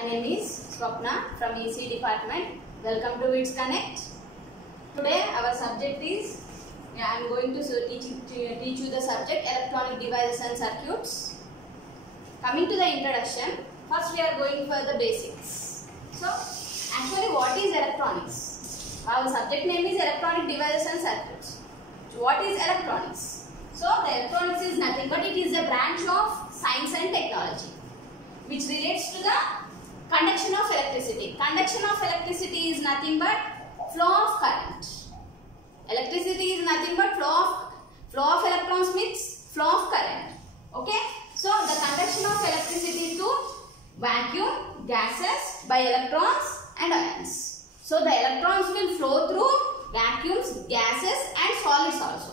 My name is Swapna from EC department. Welcome to Wits Connect. Today our subject is, I am going to teach you the subject electronic devices and circuits. Coming to the introduction, first we are going for the basics. So actually what is electronics? Our subject name is electronic devices and circuits. So what is electronics? So the electronics is nothing but it is a branch of science and technology which relates to the conduction of electricity. Conduction of electricity is nothing but flow of current. Electricity is nothing but flow of electrons means flow of current. Okay? So the conduction of electricity to vacuum, gases by electrons and ions. So the electrons will flow through vacuums, gases and solids also.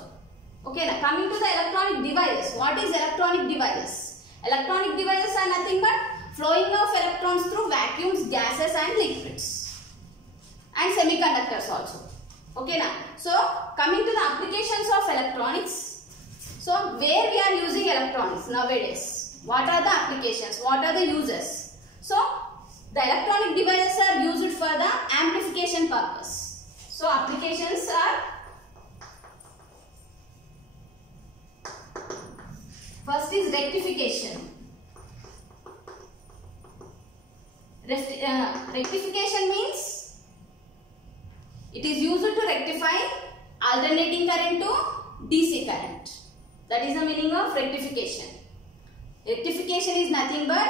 Okay, now coming to the electronic devices. What is electronic devices? Electronic devices are nothing but flowing of electrons through vacuums, gases and liquids and semiconductors also. Okay, now so coming to the applications of electronics. So where we are using electronics nowadays? What are the applications? What are the uses? So the electronic devices are used for the amplification purpose. So applications are, first is rectification. Rectification means it is used to rectify alternating current to DC current. That is the meaning of rectification. Rectification is nothing but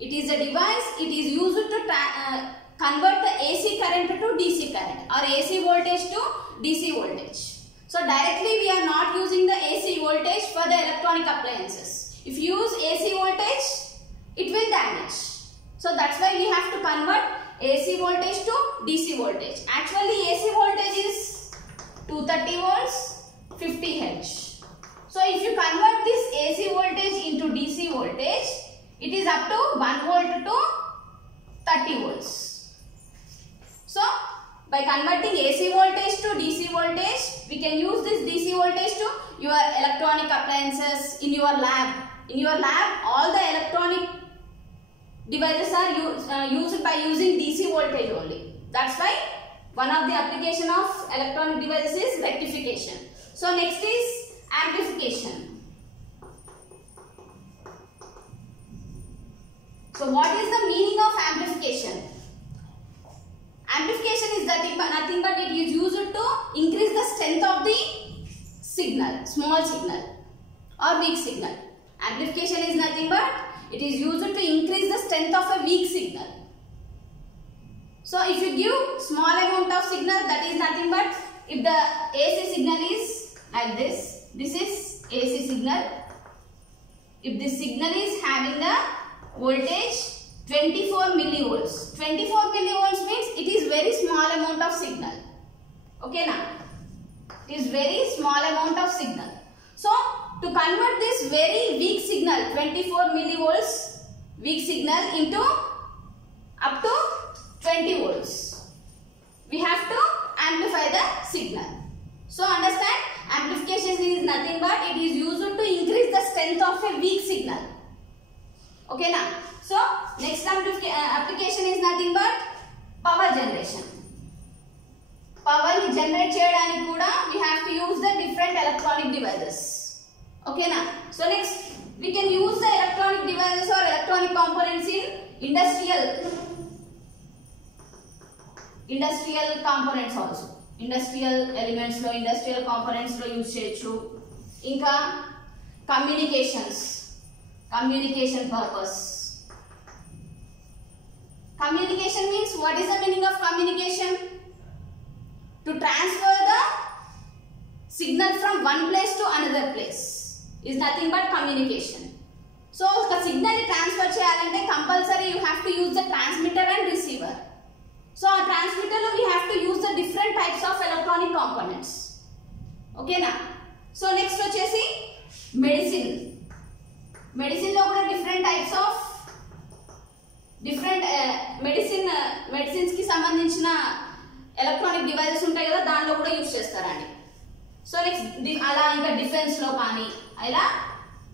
it is a device, it is used to convert the AC current to DC current or AC voltage to DC voltage. So directly we are not using the AC voltage for the electronic appliances. If you use AC voltage, it will damage. So that's why we have to convert AC voltage to DC voltage. Actually AC voltage is 230 volts, 50 Hz. So if you convert this AC voltage into DC voltage, it is up to 1 volt to 30 volts. So by converting AC voltage to DC voltage, we can use this DC voltage to your electronic appliances in your lab. In your lab, all the electronic devices are used by using DC voltage only. That's why one of the application of electronic devices is rectification. So next is amplification. So what is the meaning of amplification? Amplification is nothing but it is used to increase the strength of the signal, small signal or weak signal. Amplification is nothing but it is used to increase the strength of a weak signal. So if you give small amount of signal, that is nothing but if the AC signal is like this is AC signal. If this signal is having a voltage 24 millivolts. 24 millivolts means it is very small amount of signal. Okay now? It is very small amount of signal. So to convert this very weak signal 24 millivolts weak signal into up to 20 volts, we have to amplify the signal. So understand, amplification is nothing but it is used to increase the strength of a weak signal. Okay now? So next application is nothing but power generation. Power ni generate cheyadaniki kuda we have to use the different electronic devices. Okay now? So next we can use the electronic devices or electronic components in industrial components also. Industrial elements lo, industrial components lo use cheyochu. Inka communication purpose. Communication means, what is the meaning of communication? To transfer the signal from one place to another place is nothing but communication. So the signal transfer cheyalante compulsory you have to use the transmitter and receiver. So a transmitter lo we have to use the different types of electronic components. Okay na? So next vachesi medicine. Medicine lo kuda different types of medicines కి సంబంధించిన electronic devices ఉంటాయి కదా, దానిలో కూడా use చేస్తారండి. So next అలా ఇంకా defence లో కానీ అలా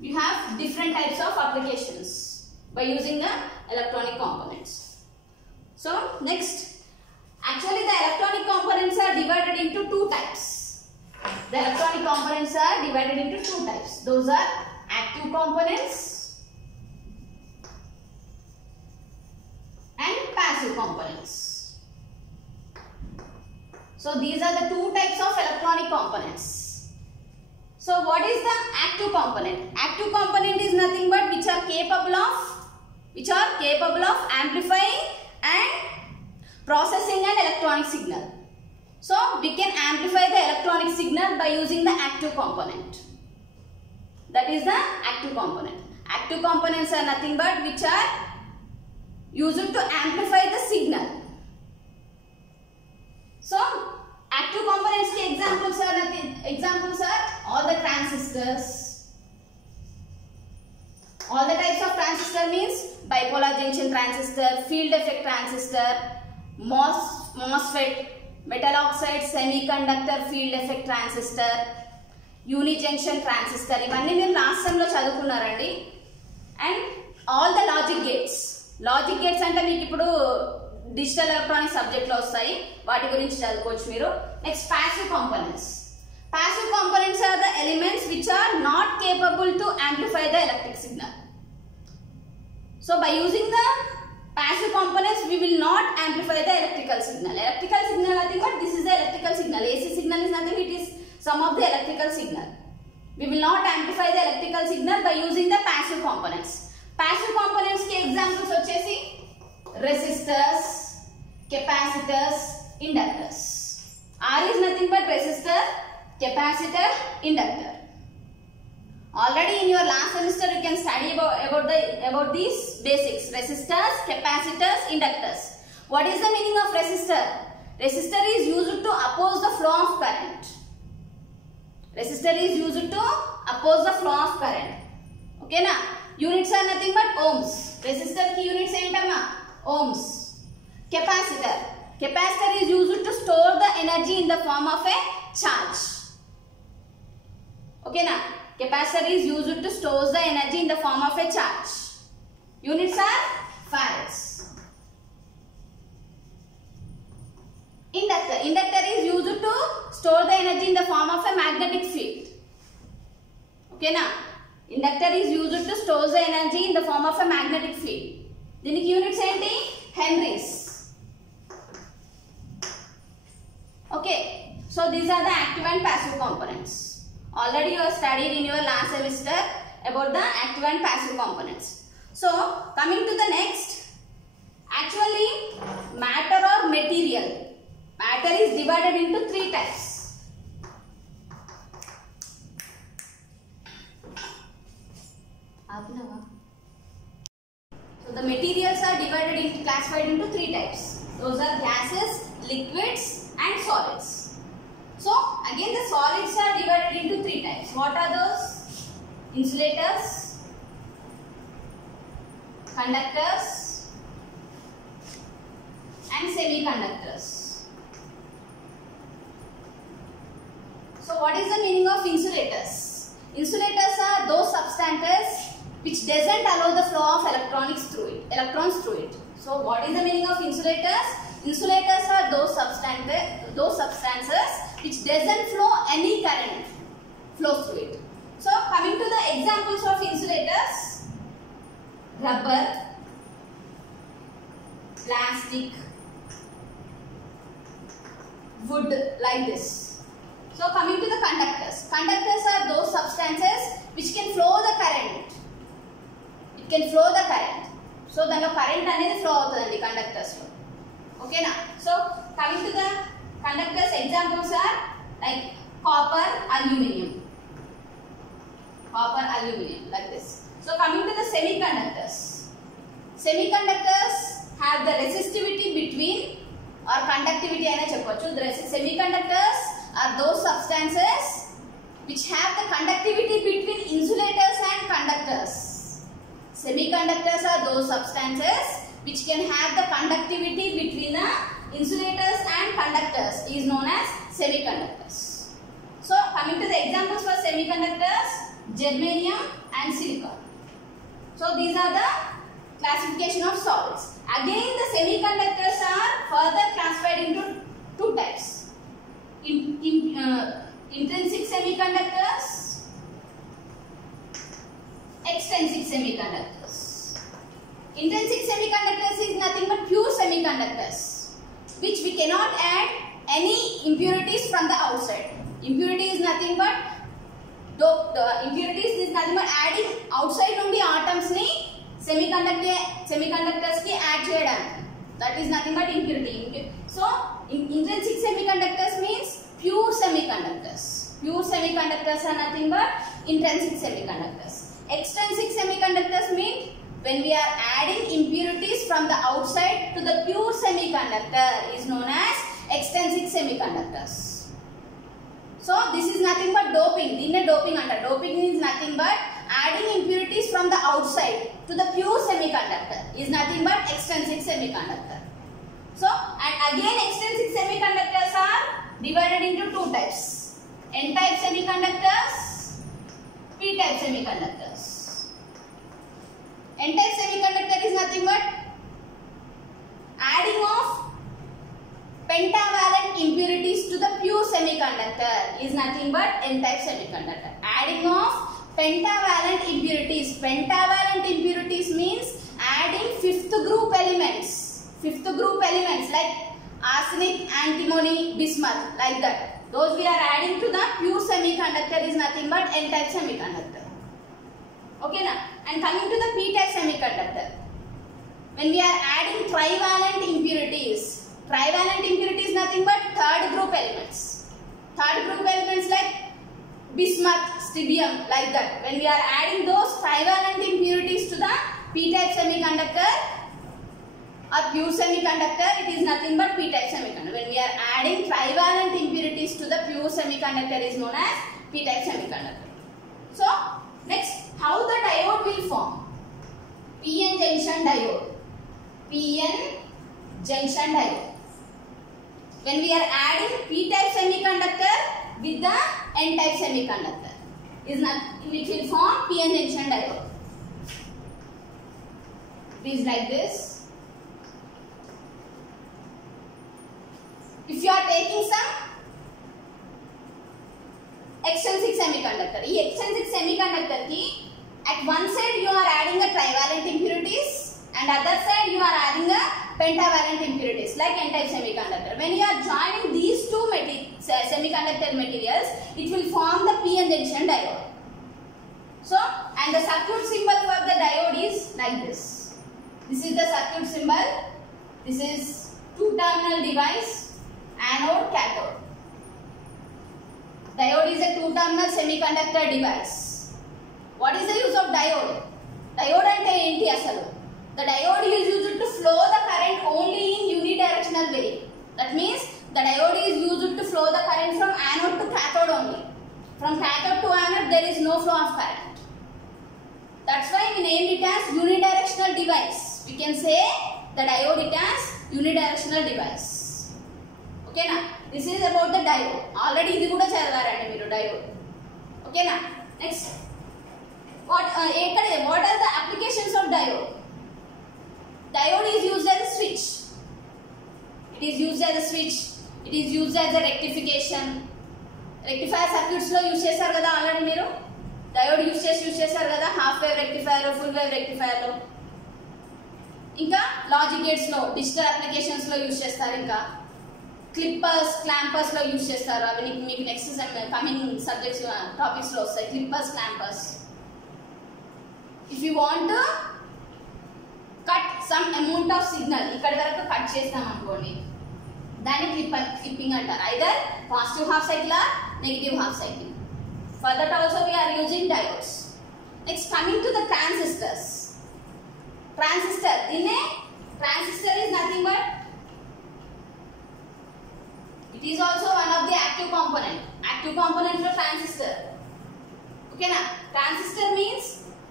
you have different types of applications by using the electronic components. So next, actually the electronic components are divided into two types. The electronic components are divided into two types. Those are active components and passive components. So these are the two types of electronic components. So what is the active component? Active component is nothing but which are capable of amplifying and processing an electronic signal. So we can amplify the electronic signal by using the active component. That is the active component. Active components are nothing but which are used to amplify the signal. So active components के examples are all the transistors. All the types of transistor means bipolar junction transistor, field effect transistor, MOSFET, metal oxide semiconductor field effect transistor, unijunction transistor. ఇవన్నీ మీరు last sem లో చదువుకున్నారండి. And all the logic gates. Logic gates అంటే మీకు ఇప్పుడు digital electronic subject లో వస్తాయి. వాటి గురించి చదువుకోవచ్చు మీరు. Next passive components. Passive components are the elements which are not capable to amplify the electric signal. So by using the passive components we will not amplify the electrical signal. Electrical signal nothing but this is the electrical signal. AC signal is nothing, it is some of the electrical signal. We will not amplify the electrical signal by using the passive components. Passive components के examples వచ్చేసి resistors, capacitors, inductors. R is nothing but resistor, capacitor, inductor. Already in your last semester you can study about these basics: resistors, capacitors, inductors. What is the meaning of resistor? Resistor is used to oppose the flow of current. Resistor is used to oppose the flow of current. Okay na? Units are nothing but ohms. Resistor ki units entama ohms. Capacitor. Capacitor is used to store the energy in the form of a charge. Okay na? Capacitor is used to store the energy in the form of a charge. Units are farads. Inductor. Inductor is used to store the energy in the form of a magnetic field. Okay na? Inductor is used to store the energy in the form of a magnetic field. దీనికి units ఏంటి? Henry's. Okay, so these are the active and passive components. Already you have studied in your last semester about the active and passive components. So coming to the next, actually matter or material. Matter is divided into three types. So the materials are classified into three types. Those are gases, liquids and solids. So again the solids are divided into three types. What are those? Insulators, conductors and semiconductors. So what is the meaning of insulators? Insulators are those substances which doesn't allow the flow of electrons through it. So what is the meaning of insulators? Insulators are those substances which doesn't flow any current flows through it. So coming to the examples of insulators: rubber, plastic, wood, like this. So coming to the conductors. Conductors are those substances which can flow the current. It can flow the current. So then current అనేది flow అవుతుందండి conductors లో. Okay na? So coming to the conductors, examples are like copper, aluminum, like this. So coming to the semiconductors. Semiconductors have the resistivity between or conductivity అయినా చెప్పొచ్చు. The semiconductors are those substances which have the conductivity between insulators and conductors. Semiconductors are those substances which can have the conductivity between the insulators and conductors is known as semiconductors. So coming to the examples for semiconductors: germanium and silicon. So these are the Classification of solids. Again, the semiconductors are further classified into two types. Intrinsic semiconductors, extrinsic semiconductors. Intrinsic semiconductors is nothing but pure semiconductors, which we cannot add any impurities from the outside. Impurity is nothing but impurities is nothing but adding outside nundi atoms ni semiconductors ki add cheyadaniki. That is nothing but impurity. So intrinsic semiconductors means pure semiconductors. Pure semiconductors are nothing but intrinsic semiconductors. Extrinsic semiconductors mean when we are adding impurities from the outside to the pure semiconductor is known as extrinsic semiconductors. So this is nothing but doping. Dinne doping anta. Doping means nothing but adding impurities from the outside to the pure semiconductor is nothing but extrinsic semiconductor. So and again extrinsic semiconductors are divided into two types. N-type semiconductors, P-type semiconductors. N-type semiconductor is nothing but adding of pentavalent impurities to the pure semiconductor is nothing but N-type semiconductor. Adding of pentavalent impurities. Pentavalent impurities means adding fifth group elements. Fifth group elements like arsenic, antimony, bismuth, like that. Those we are adding to the pure semiconductor is nothing but N-type semiconductor. Okay now. And coming to the P-type semiconductor. When we are adding trivalent impurities. Trivalent impurity is nothing but third group elements. Third group elements like bismuth, strontium, like that. When we are adding those trivalent impurities to the P-type semiconductor or pure semiconductor, it is nothing but P-type semiconductor. When we are adding trivalent impurities to the pure semiconductor is known as P-type semiconductor. So, next, how the diode will form? PN junction diode. PN junction diode. When we are adding P-type semiconductor with the N-type semiconductor, which will form PN junction diode. It is like this. If you are taking some extrinsic semiconductor, this extrinsic semiconductor ki, at one side you are adding a trivalent impurities and other side you are adding a pentavalent impurities like N-type semiconductor. When you are joining these two semiconductor materials, it will form the PN junction diode. So, and the circuit symbol for the diode is like this. This is the circuit symbol. This is two-terminal device, anode, cathode. Diode is a two-terminal semiconductor device. What is the use of diode? Diode ante enti asalu? The diode is used to flow the current only in unidirectional way. That means the diode is used to flow the current from anode to cathode only. From cathode to anode there is no flow of current. That's why we named it as unidirectional device. We can say the diode it as unidirectional device. Okay na? This is about the diode. Already ఇది కూడా చదివారండి మీరు diode. Okay na? Next. What are the applications of diode? Diode is used as a switch. It is used as a switch. It is used as a rectification. Rectifier circuits lo use చేశారు కదా already మీరు. Diode use చేశారు కదా half wave rectifier, full wave rectifier లో. ఇంకా logic gates లో, digital applications లో use చేస్తారు. ఇంకా క్లిప్పర్స్, క్లాంపర్స్ లో యూస్ చేస్తారు. అవి మీకు నెక్స్ట్ కమింగ్ సబ్జెక్ట్స్ టాపిక్స్ లో వస్తాయి. Clippers, clampers. If you want cut some amount of signal, ఇక్కడ వరకు కట్ చేస్తాం అనుకోండి, దాన్ని క్లిప్పింగ్ అంటారు. Either positive half cycle or negative half cycle. For that also we are using diodes. Next, coming to the transistors. Transistor is nothing but, it is also one of the active component. Active component for transistor. Okay na? Transistor means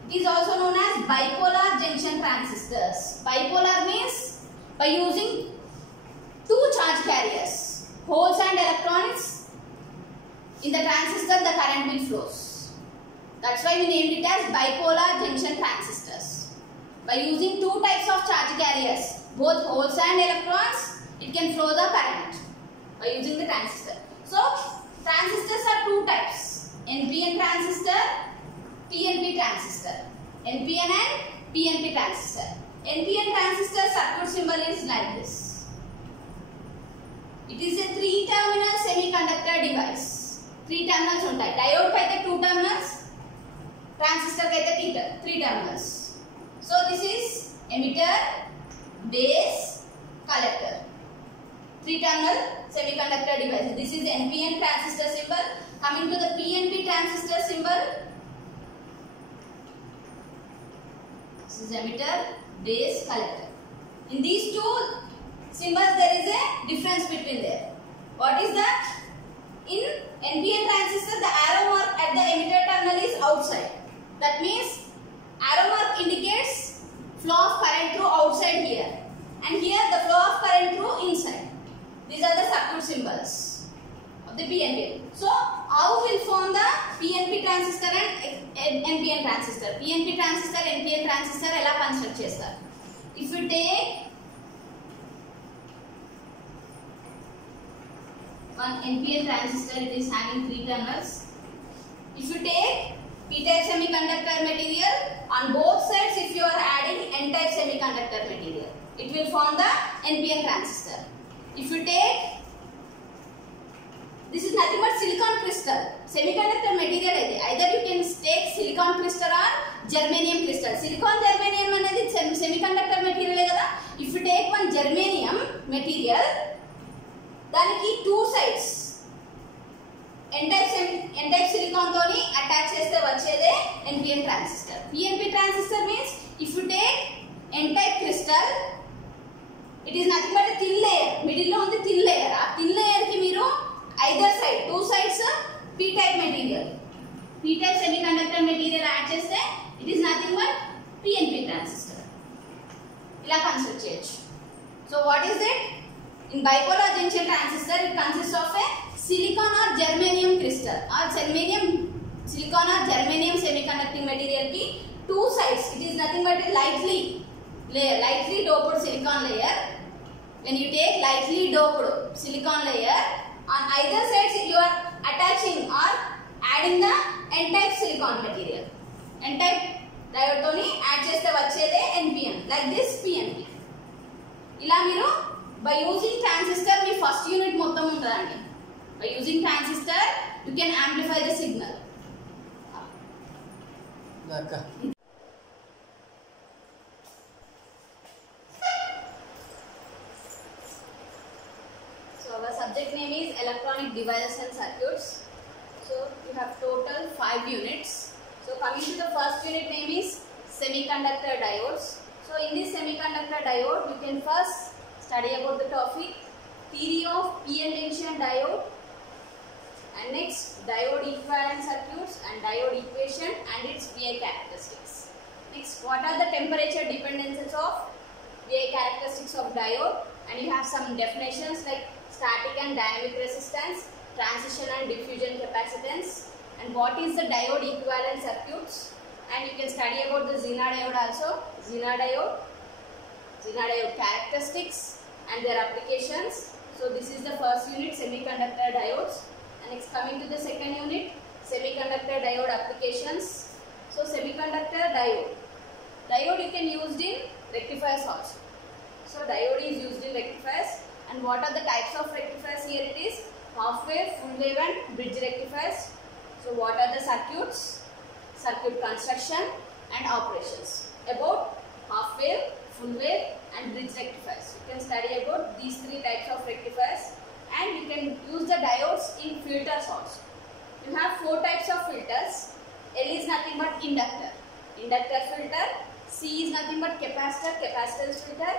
it is also known as bipolar junction transistors. Bipolar means by using two charge carriers, holes and electrons. In the transistor, the current will flows. That's why we named it as bipolar junction transistors. By using two types of charge carriers, both holes and electrons, it can flow the current by using the transistor. So, transistors are two types, NPN transistor, PNP transistor. NPN and PNP transistor. NPN transistor circuit symbol is like this. It is a 3-terminal semiconductor device. 3 terminals untai. Diode kaithe 2 terminals, transistor kaithe 3 terminals. So this is emitter, base, collector. 3-terminal semiconductor device. This is NPN transistor symbol. Coming to the PNP transistor symbol. This is emitter, base, collector. In these two symbols there is a difference between there. What is that? In NPN transistor the arrow mark at the emitter terminal is outside. That means arrow mark indicates flow of current through outside here, and here the flow of current through inside. These are the circuit symbols of the PNP. So how will form the PNP transistor and NPN transistor? PNP transistor, NPN transistor ela construct chestar. If you take one NPN transistor, it is having 3 terminals. If you take P-type semiconductor material, on both sides if you are adding N-type semiconductor material, it will form the NPN transistor. If you take, this is nothing but silicon crystal, semiconductor material, either you can take silicon crystal or germanium crystal. Silicon germanium anedi semiconductor material kada. If you take one germanium material, daniki 2 sides N-type silicon toni attach cheste vachede NPN transistor. PNP transistor means if you take N-type crystal, it is nothing but a thin layer. Middle lo undi thin layer. Aa thin layer ki meeru either side, 2 sides P-type material. P-type semiconductor material add cheste, it is nothing but PNP transistor. Ila construct cheyochu. So what is it? In bipolar junction transistor, it consists of a silicon or germanium crystal or silicon or germanium semiconducting material ki 2 sides. It is nothing but a lightly doped silicon layer. When you take lightly doped silicon layer, on either sides you are attaching or adding the N-type silicon material. N-type diode toni add cheste vachede NPN, like this PNP. Ila meeru by using transistor me first unit మొత్తం ఉంటదండి. By using transistor you can amplify the signal. So our subject name is electronic devices and circuits. So you have total 5 units. So coming to the first unit name is semiconductor diodes. So in this semiconductor diode you can first study about the topic theory of p-n junction diode, and next diode equivalent circuits and diode equation and its VI characteristics. Next, what are the temperature dependencies of VI characteristics of diode, and you have some definitions like static and dynamic resistance, transition and diffusion capacitance, and what is the diode equivalent circuits, and you can study about the Zener diode also, Zener diode characteristics and their applications. So this is the first unit, semiconductor diodes. And next, coming to the second unit, semiconductor diode applications. So semiconductor diode you can use in rectifiers also. So diode is used in rectifiers, and what are the types of rectifiers? Here it is half wave, full wave and bridge rectifiers. So what are the circuits, circuit construction and operations about half wave, full wave and bridge rectifiers. You can study about these 3 types of rectifiers, and you can use the diodes in filters also. You have 4 types of filters. L is nothing but inductor filter. C is nothing but capacitance filter.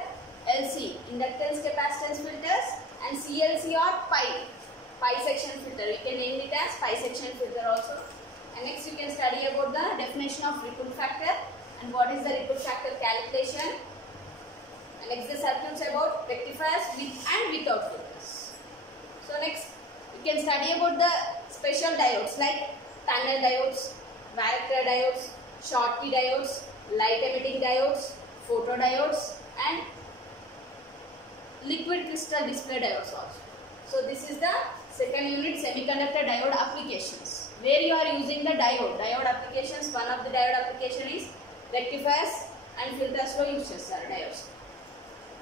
LC, inductance capacitance filters, and CLC or pi section filter. We can name it as pi section filter also. And next you can study about the definition of ripple factor and what is the ripple factor calculation. And next the circuits about rectifiers with and without filters. So next you can study about the special diodes like tunnel diodes, varactor diodes, Schottky diodes, light emitting diodes, photodiodes and liquid crystal display diodes also. So this is the second unit, semiconductor diode applications, where you are using the diode. Diode applications, one of the diode application is rectifiers and filters లో use చేస్తారు diodes.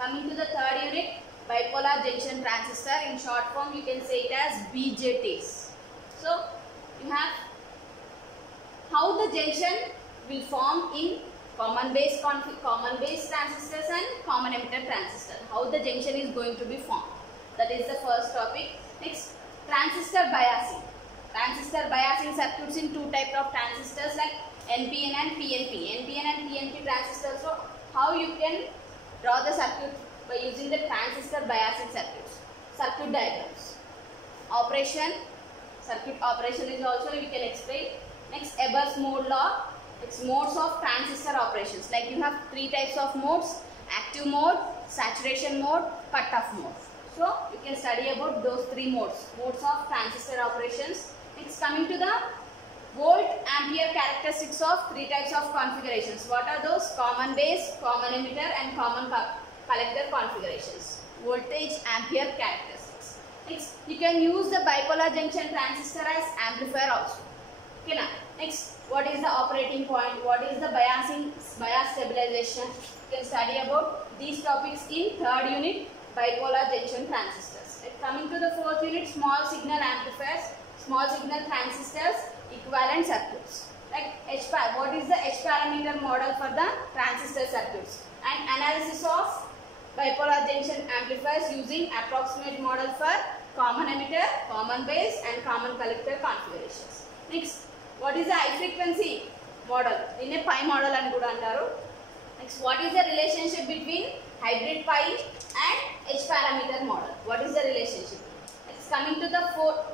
Coming to the third unit, bipolar junction transistor. In short form you can say it as BJTs. So you have how the junction will form in common base transistors and common emitter transistor. How the junction is going to be formed. That is the first topic. Next, transistor biasing. Transistor biasing circuits in two types of transistors like NPN and PNP. NPN and PNP transistors. So how you can draw the circuit by using the transistor biasing circuits. Circuit diagrams. Operation. Circuit operation is also we can explain. Next, Ebers mode law. It's modes of transistor operations. Like you have three types of modes: active mode, saturation mode, cutoff mode. So you can study about those three modes of transistor operations. Next, coming to the volt ampere characteristics of three types of configurations. What are those? Common base, common emitter and common collector configurations. Voltage ampere characteristics. Next, you can use the bipolar junction transistor as amplifier also. Okay, now next, what is the operating point? What is the bias stabilization? You can study about these topics in third unit, bipolar junction transistors. Coming to the fourth unit, small signal amplifiers, small signal transistors, equivalent circuits. Like what is the H parameter model for the transistor circuits? And analysis of bipolar junction amplifiers using approximate model for common emitter, common base and common collector configurations. Next, what is the high frequency model? In a pi model and kuda antaru. Next, what is the relationship between hybrid pi and H parameter model? What is the relationship? Next, coming to the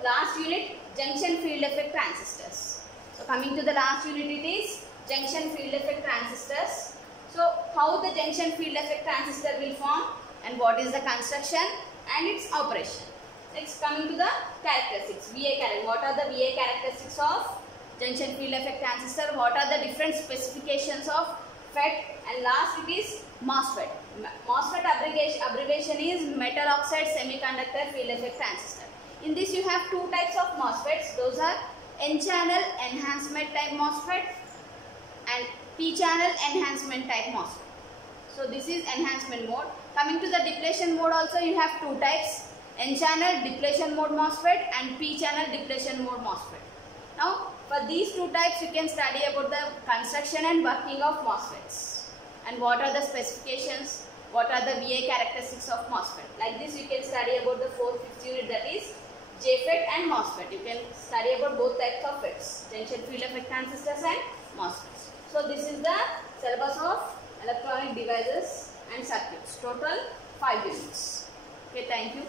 last unit, junction field effect transistors. So coming to the last unit, it is junction field effect transistors. So how the junction field effect transistor will form and what is the construction and its operation. Next, coming to the characteristics. What are the VA characteristics of junction field effect transistor? What are the different specifications of FET? And last, it is MOSFET. MOSFET abbreviation is metal oxide semiconductor field effect transistor. In this you have two types of MOSFETs. Those are N-channel enhancement type MOSFET and P-channel enhancement type MOSFET. So this is enhancement mode. Coming to the depletion mode also you have two types. N-channel depletion mode MOSFET and P-channel depletion mode MOSFET. Now for these two types you can study about the construction and working of MOSFETs and what are the specifications, what are the VA characteristics of MOSFET. Like this you can study about the 4th, 5th unit, that is JFET and MOSFET. You can study about both types of FETs, junction field effect transistors and MOSFETs. So this is the syllabus of electronic devices and circuits. Total 5 units. Okay, thank you.